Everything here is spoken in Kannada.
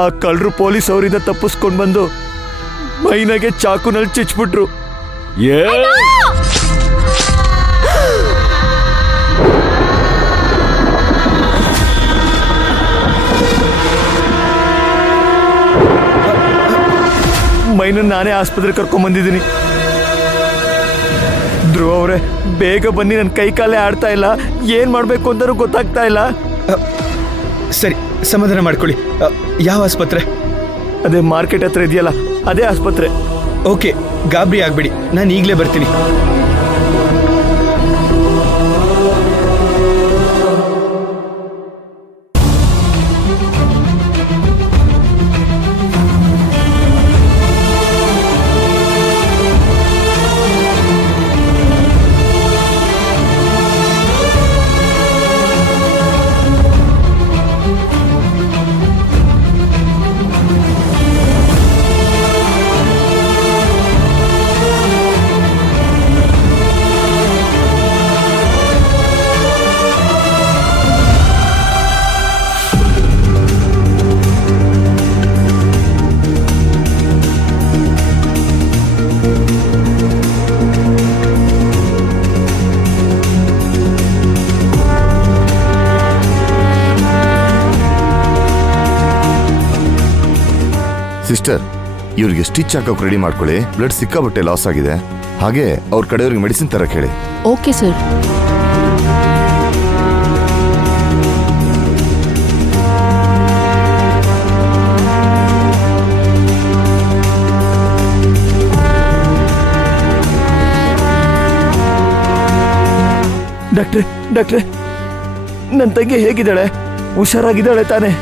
ಆ ಕಳ್ಳರು ಪೊಲೀಸ್ ಅವರಿಂದ ತಪ್ಪಿಸ್ಕೊಂಡು ಬಂದು ಮೈನಾಗೆ ಚಾಕುನಲ್ಲಿ ಚುಚ್ಬಿಟ್ರು. ಮೈನ ನಾನೇ ಆಸ್ಪತ್ರೆಗೆ ಕರ್ಕೊಂಡ್ ಬಂದಿದ್ದೀನಿ. ಧ್ರುವ ಅವರೇ, ಬೇಗ ಬನ್ನಿ, ನನ್ನ ಕೈ ಕಾಲೇ ಆಡ್ತಾ ಇಲ್ಲ, ಏನ್ ಮಾಡ್ಬೇಕು ಅಂತಾನೂ ಗೊತ್ತಾಗ್ತಾ ಇಲ್ಲ. ಸರಿ, ಸಮಾಧಾನ ಮಾಡ್ಕೊಳ್ಳಿ. ಯಾವ ಆಸ್ಪತ್ರೆ? ಅದೇ ಮಾರ್ಕೆಟ್ ಹತ್ರ ಇದೆಯಲ್ಲ, ಅದೇ ಆಸ್ಪತ್ರೆ. ಓಕೆ, ಗಾಬರಿ ಆಗ್ಬೇಡಿ, ನಾನು ಈಗಲೇ ಬರ್ತೀನಿ. ಸಿಸ್ಟರ್, ಇವ್ರಿಗೆ ಸ್ಟಿಚ್ ಹಾಕೋಕೆ ರೆಡಿ ಮಾಡ್ಕೊಳ್ಳಿ. ಬ್ಲಡ್ ಸಿಕ್ಕಾಬಟ್ಟೆ ಲಾಸ್ ಆಗಿದೆ. ಹಾಗೆ ಅವ್ರ ಕಡೆಯವ್ರಿಗೆ ಮೆಡಿಸಿನ್ ತರಕ್ಕೆ ಹೇಳಿ. Okay sir. ಡಾಕ್ಟ್ರೆ, ನನ್ನ ತಂಗಿ ಹೇಗಿದ್ದಾಳೆ? ಹುಷಾರಾಗಿದ್ದಾಳೆ ತಾನೆ?